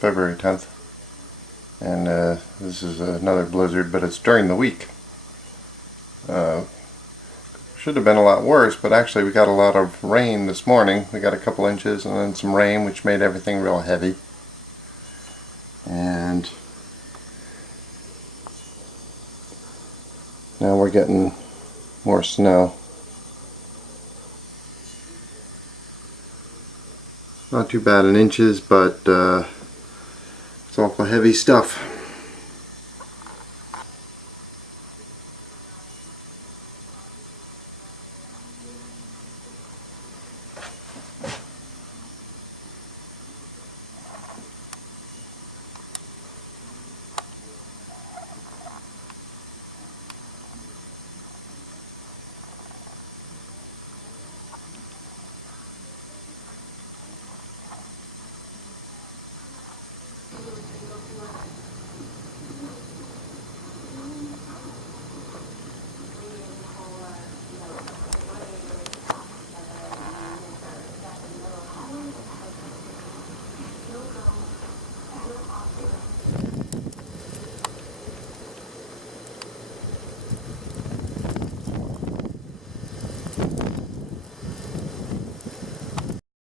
February 10th. And this is another blizzard, but it's during the week. Should have been a lot worse, but actually we got a lot of rain this morning. We got a couple inches and then some rain, which made everything real heavy. And now we're getting more snow. Not too bad in inches, but it's awful heavy stuff.